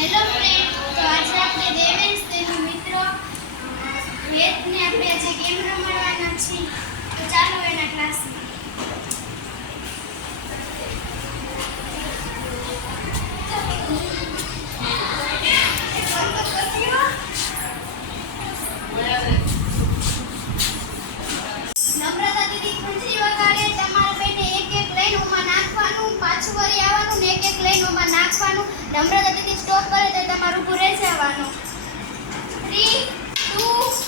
Hello friend, તો આજે આપણે દેવેશ તેના મિત્રો વેદને આપણે આજે ગેમ રમાડવાના છીએ. તો ચાલો એના ક્લાસમાં. નમ્રતા દીદી ખંજરી વગાડે, તમારા બેને એક એક લાઈન ઓમાં નાખવાનું, પાછું વળી આવવાનું ને એક એક લાઈન ઓમાં નાખવાનું. નમ્રતા દીદી સ્ટોપ કરે તો તમારું ઊભું રહી જવાનું. 3 2